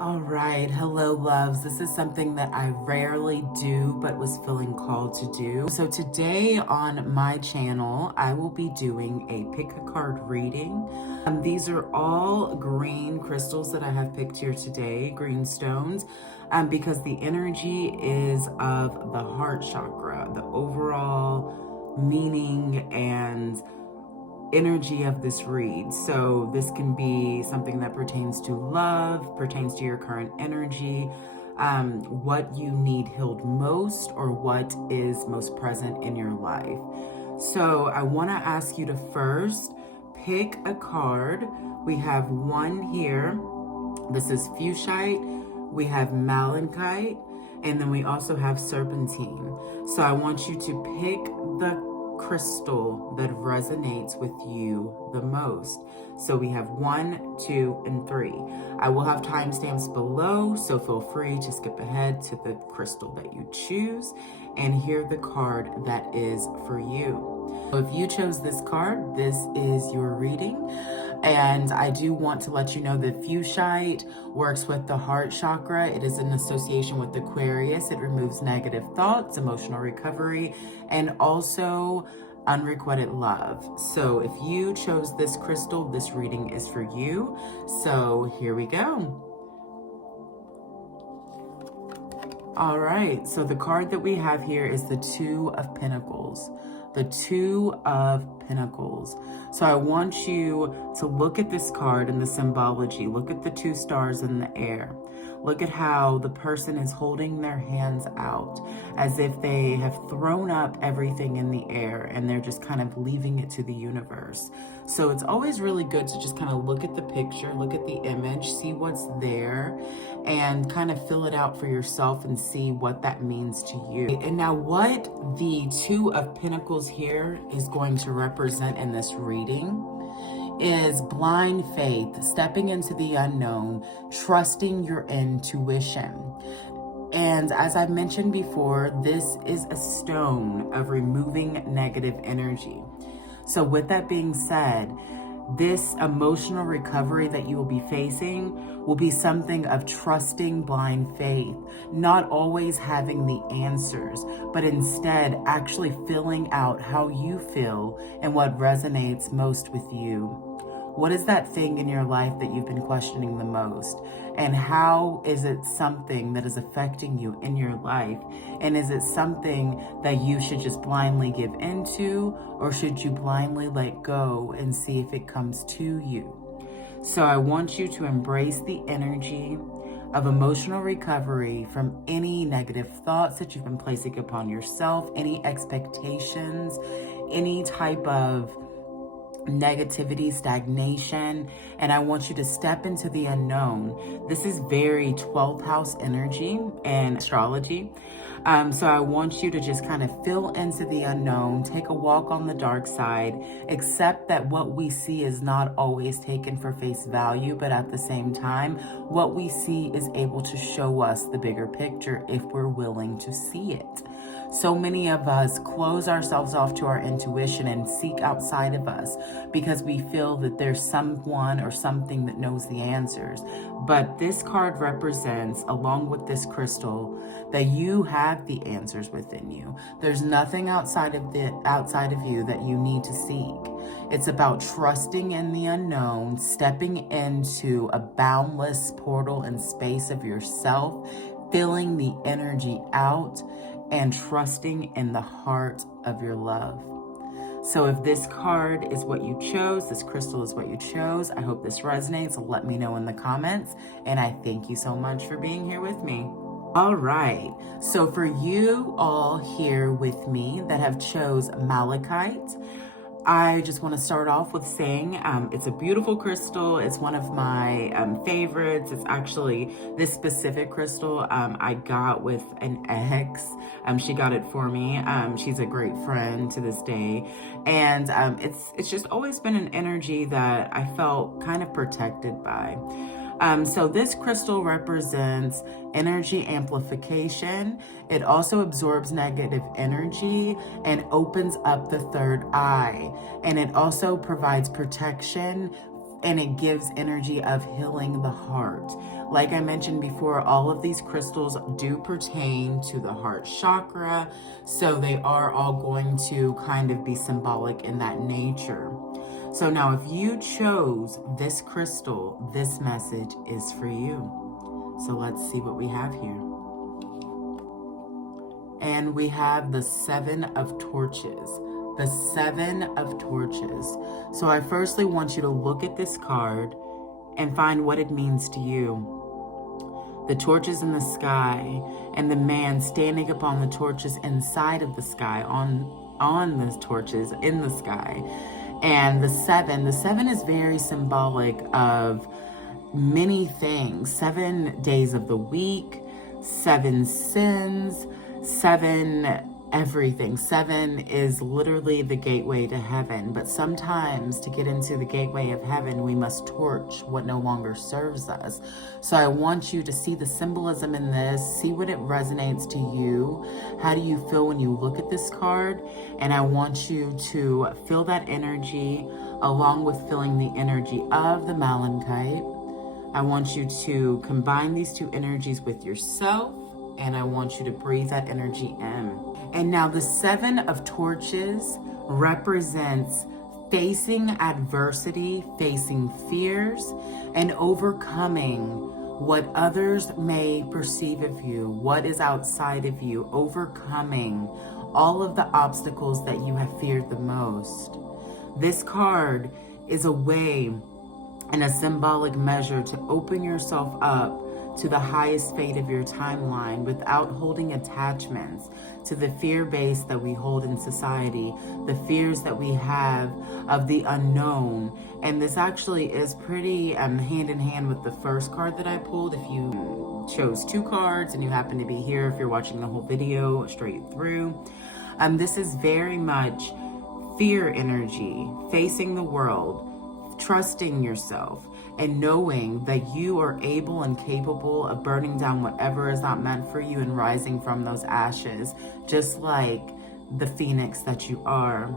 All right, hello loves. This is something that I rarely do, but was feeling called to do. So today on my channel, I will be doing a pick a card reading. These are all green crystals that I have picked here today, green stones, because the energy is of the heart chakra, the overall meaning and energy of this read. So this can be something that pertains to love, pertains to your current energy, what you need healed most, or what is most present in your life. So I want to ask you to first pick a card. We have one here. This is Fuchsite. We have Malachite, and then we also have Serpentine. So I want you to pick the crystal that resonates with you the most. So we have 1, 2, and 3. I will have timestamps below, so feel free to skip ahead to the crystal that you choose and hear the card that is for you. So if you chose this card, this is your reading. And I do want to let you know that Fuchsite works with the heart chakra. It is in association with Aquarius. It removes negative thoughts, emotional recovery, and also unrequited love. So if you chose this crystal, this reading is for you. So here we go. All right, so the card that we have here is the Two of Pentacles. The Two of Pentacles. So I want you to look at this card and the symbology. Look at the two stars in the air. Look at how the person is holding their hands out as if they have thrown up everything in the air and they're just kind of leaving it to the universe. So it's always really good to just kind of look at the picture, look at the image, see what's there, and kind of fill it out for yourself and see what that means to you. And now what the Two of Pentacles here is going to represent in this reading is blind faith, stepping into the unknown, trusting your intuition. And as I've mentioned before, this is a stone of removing negative energy. So with that being said, this emotional recovery that you will be facing will be something of trusting blind faith, not always having the answers, but instead actually filling out how you feel and what resonates most with you. What is that thing in your life that you've been questioning the most? And how is it something that is affecting you in your life? And is it something that you should just blindly give into, or should you blindly let go and see if it comes to you? So I want you to embrace the energy of emotional recovery from any negative thoughts that you've been placing upon yourself, any expectations, any type of negativity, stagnation, and I want you to step into the unknown. This is very 12th house energy and astrology. So I want you to just kind of fill into the unknown, take a walk on the dark side, accept that what we see is not always taken for face value, but at the same time, what we see is able to show us the bigger picture if we're willing to see it. So many of us close ourselves off to our intuition and seek outside of us because we feel that there's someone or something that knows the answers. But this card represents, along with this crystal, that you have the answers within you. There's nothing outside of you that you need to seek. It's about trusting in the unknown, stepping into a boundless portal and space of yourself, filling the energy out, and trusting in the heart of your love. So if this card is what you chose, this crystal is what you chose, I hope this resonates. Let me know in the comments. And I thank you so much for being here with me. All right. So for you all here with me that have chose Malachite, I just want to start off with saying it's a beautiful crystal. It's one of my favorites. It's actually this specific crystal I got with an ex. She got it for me. She's a great friend to this day. And it's just always been an energy that I felt kind of protected by. So this crystal represents energy amplification. It also absorbs negative energy and opens up the third eye. And it also provides protection, and it gives energy of healing the heart. Like I mentioned before, all of these crystals do pertain to the heart chakra, so they are all going to kind of be symbolic in that nature. So now if you chose this crystal, this message is for you. So let's see what we have here. And we have the 7 of torches. The 7 of torches. So I firstly want you to look at this card and find what it means to you. The torches in the sky and the man standing upon the torches inside of the sky, on the torches in the sky. And the 7 is very symbolic of many things. 7 days of the week, 7 sins, 7 everything. 7 is literally the gateway to heaven. But sometimes to get into the gateway of heaven, we must torch what no longer serves us. So I want you to see the symbolism in this, see what it resonates to you. How do you feel when you look at this card? And I want you to feel that energy along with feeling the energy of the Malachite. I want you to combine these two energies with yourself, and I want you to breathe that energy in. And now the 7 of torches represents facing adversity, facing fears, and overcoming what others may perceive of you, what is outside of you, overcoming all of the obstacles that you have feared the most. This card is a way and a symbolic measure to open yourself up to the highest fate of your timeline without holding attachments to the fear base that we hold in society, the fears that we have of the unknown. And this actually is pretty hand in hand with the first card that I pulled. If you chose 2 cards and you happen to be here, if you're watching the whole video straight through, this is very much fear energy, facing the world, trusting yourself, and knowing that you are able and capable of burning down whatever is not meant for you and rising from those ashes, just like the phoenix that you are.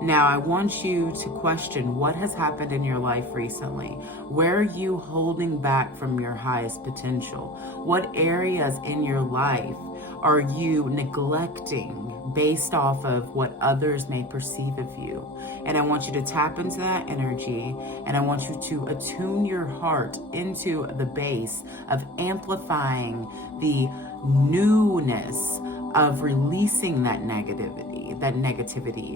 Now, I want you to question what has happened in your life recently. Where are you holding back from your highest potential? What areas in your life are you neglecting based off of what others may perceive of you? And I want you to tap into that energy, and I want you to attune your heart into the base of amplifying the newness of releasing that negativity,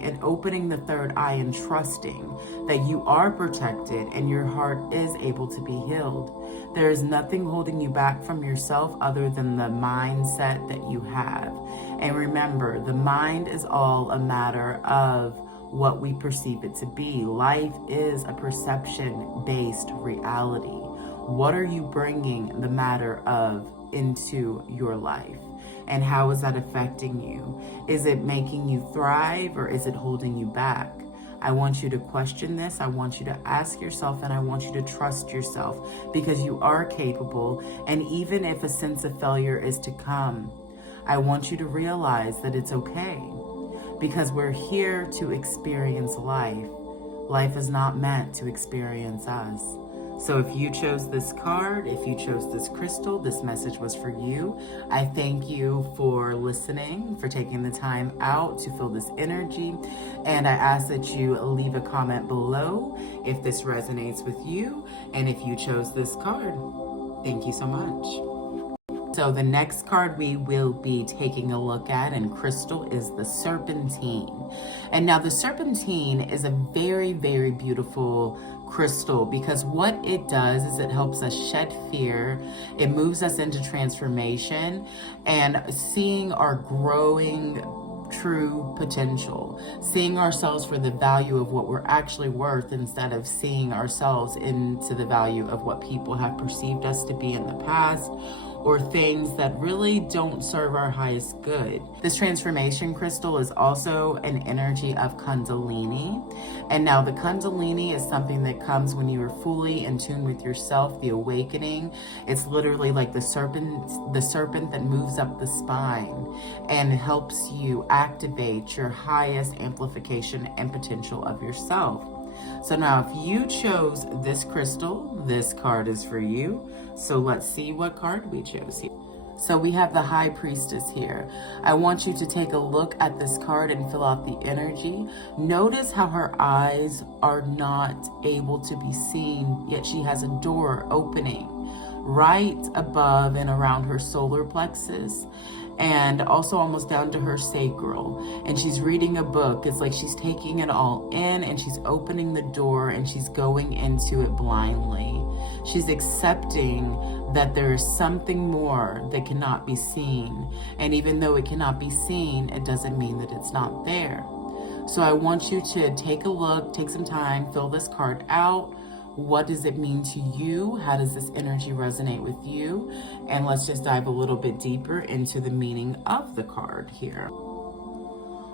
and opening the third eye and trusting that you are protected and your heart is able to be healed. There is nothing holding you back from yourself other than the mindset that you have. And remember, the mind is all a matter of what we perceive it to be. Life is a perception-based reality. What are you bringing the matter of into your life? And how is that affecting you? Is it making you thrive, or is it holding you back? I want you to question this. I want you to ask yourself, and I want you to trust yourself, because you are capable. And even if a sense of failure is to come, I want you to realize that it's okay, because we're here to experience life. Life is not meant to experience us. So if you chose this card, if you chose this crystal, this message was for you. I thank you for listening, for taking the time out to feel this energy. And I ask that you leave a comment below if this resonates with you and if you chose this card. Thank you so much. So the next card we will be taking a look at in crystal is the Serpentine. And now the Serpentine is a very, very beautiful crystal, because what it does is it helps us shed fear. It moves us into transformation and seeing our growing true potential, seeing ourselves for the value of what we're actually worth, instead of seeing ourselves into the value of what people have perceived us to be in the past, or things that really don't serve our highest good. This transformation crystal is also an energy of Kundalini. And now the Kundalini is something that comes when you are fully in tune with yourself, the awakening. It's literally like the serpent that moves up the spine and helps you activate your highest amplification and potential of yourself. So now if you chose this crystal, this card is for you. So let's see what card we chose here. So we have the High Priestess here. I want you to take a look at this card and fill out the energy. Notice how her eyes are not able to be seen, yet she has a door opening right above and around her solar plexus, and also almost down to her sacral. And she's reading a book. It's like she's taking it all in, and she's opening the door and she's going into it blindly. She's accepting that there is something more that cannot be seen. And even though it cannot be seen, it doesn't mean that it's not there. So I want you to take a look, take some time, fill this card out. What does it mean to you? How does this energy resonate with you? And let's just dive a little bit deeper into the meaning of the card here.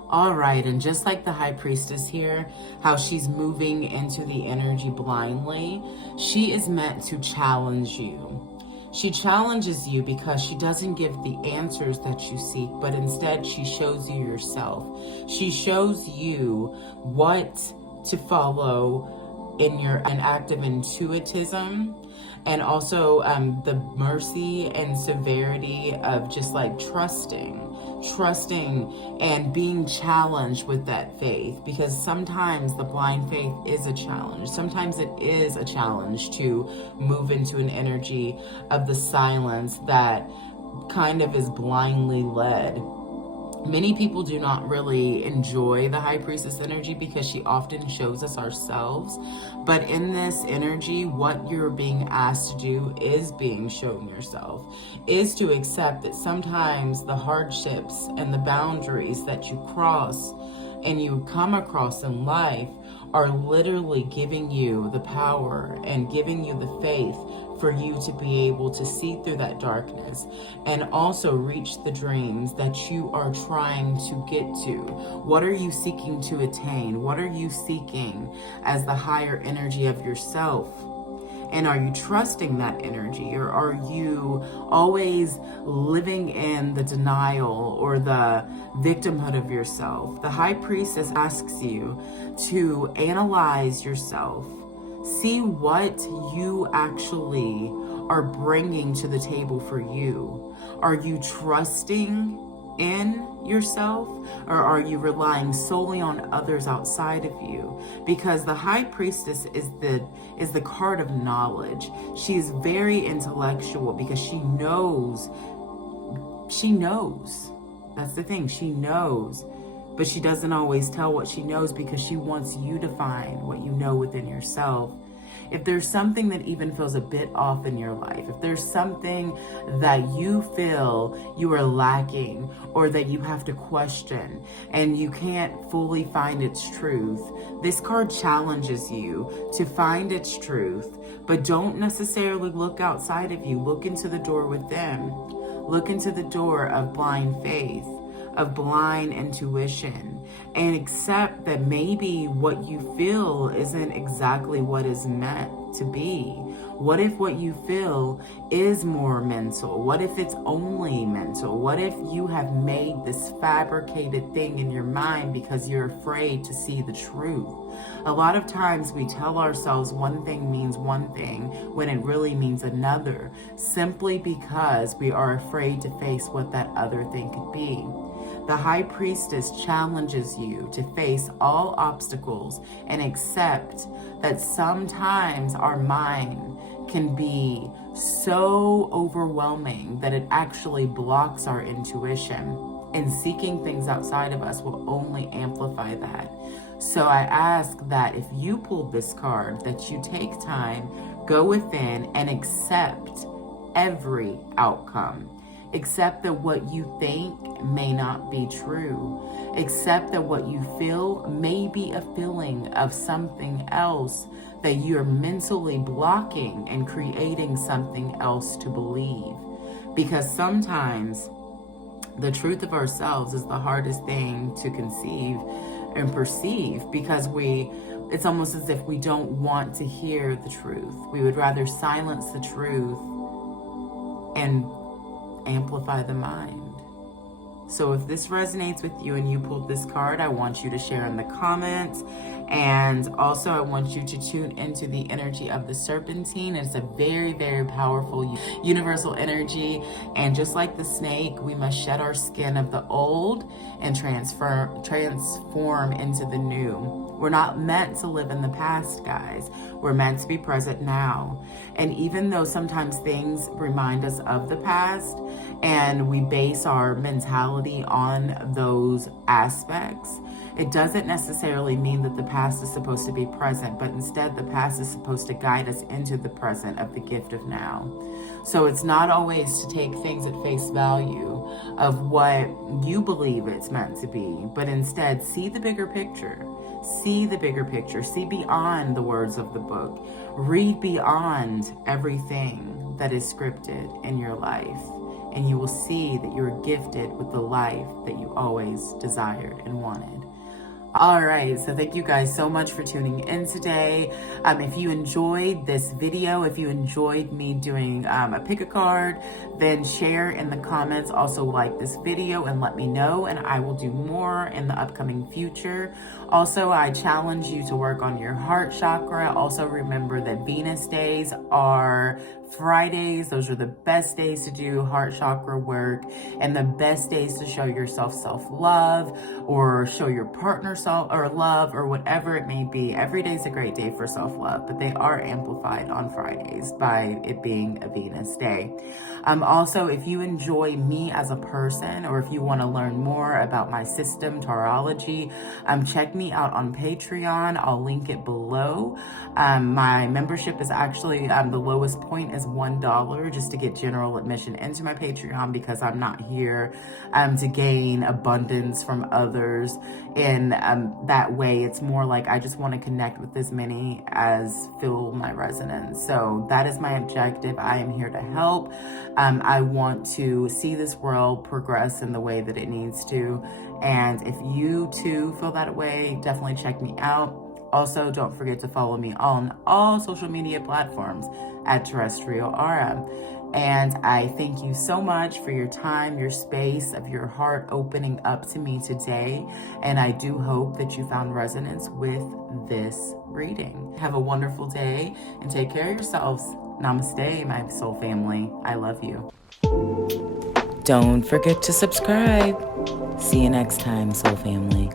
All right, and just like the High Priestess here, how she's moving into the energy blindly, she is meant to challenge you. She challenges you because she doesn't give the answers that you seek, but instead she shows you yourself. She shows you what to follow in an act of intuitism, and also the mercy and severity of just like trusting and being challenged with that faith, because sometimes the blind faith is a challenge. Sometimes it is a challenge to move into an energy of the silence that kind of is blindly led. Many people do not really enjoy the High Priestess energy because she often shows us ourselves. But in this energy, what you're being asked to do is being shown yourself, is to accept that sometimes the hardships and the boundaries that you cross and you come across in life are literally giving you the power and giving you the faith for you to be able to see through that darkness and also reach the dreams that you are trying to get to. What are you seeking to attain? What are you seeking as the higher energy of yourself? And are you trusting that energy, or are you always living in the denial or the victimhood of yourself? The High Priestess asks you to analyze yourself. See what you actually are bringing to the table for you. Are you trusting in yourself, or are you relying solely on others outside of you? Because the High Priestess is the card of knowledge. She is very intellectual because she knows. That's the thing, she knows. But she doesn't always tell what she knows because she wants you to find what you know within yourself. If there's something that even feels a bit off in your life, if there's something that you feel you are lacking or that you have to question and you can't fully find its truth, this card challenges you to find its truth, but don't necessarily look outside of you. Look into the door within. Look into the door of blind faith, of blind intuition, and accept that maybe what you feel isn't exactly what is meant to be. What if what you feel is more mental? What if it's only mental? What if you have made this fabricated thing in your mind because you're afraid to see the truth? A lot of times we tell ourselves one thing means one thing when it really means another, simply because we are afraid to face what that other thing could be. The High Priestess challenges you to face all obstacles and accept that sometimes our mind can be so overwhelming that it actually blocks our intuition, and seeking things outside of us will only amplify that. So I ask that if you pulled this card, that you take time, go within, and accept every outcome. Accept that what you think may not be true. Accept that what you feel may be a feeling of something else, that you're mentally blocking and creating something else to believe. Because sometimes the truth of ourselves is the hardest thing to conceive and perceive, because it's almost as if we don't want to hear the truth. We would rather silence the truth and amplify the mind. So if this resonates with you and you pulled this card, I want you to share in the comments And also I want you to tune into the energy of the Serpentine. It's a very, very powerful universal energy. And just like the snake, we must shed our skin of the old and transform into the new. We're not meant to live in the past, guys. We're meant to be present now. And even though sometimes things remind us of the past and we base our mentality on those aspects, it doesn't necessarily mean that the past is supposed to be present, but instead the past is supposed to guide us into the present of the gift of now. So it's not always to take things at face value of what you believe it's meant to be, but instead see the bigger picture. See the bigger picture. See beyond the words of the book. Read beyond everything that is scripted in your life. And you will see that you're gifted with the life that you always desired and wanted. All right, so thank you guys so much for tuning in today. If you enjoyed this video, if you enjoyed me doing a pick a card, then share in the comments. Also like this video and let me know, and I will do more in the upcoming future. Also, I challenge you to work on your heart chakra. Also remember that Venus days are Fridays. Those are the best days to do heart chakra work and the best days to show yourself self-love or show your partner love or whatever it may be. Every day is a great day for self-love, but they are amplified on Fridays by it being a Venus day. Also, if you enjoy me as a person, or if you want to learn more about my system, Tarology, check me out on Patreon. I'll link it below. My membership is actually, the lowest point is $1 just to get general admission into my Patreon, because I'm not here to gain abundance from others in that way. It's more like I just want to connect with as many as feel my resonance. So that is my objective. I am here to help. I want to see this world progress in the way that it needs to. And if you too feel that way, definitely check me out. Also, don't forget to follow me on all social media platforms at Terrestrialaura. And I thank you so much for your time, your space, of your heart opening up to me today. And I do hope that you found resonance with this reading. Have a wonderful day and take care of yourselves. Namaste, my soul family. I love you. Don't forget to subscribe. See you next time, soul family.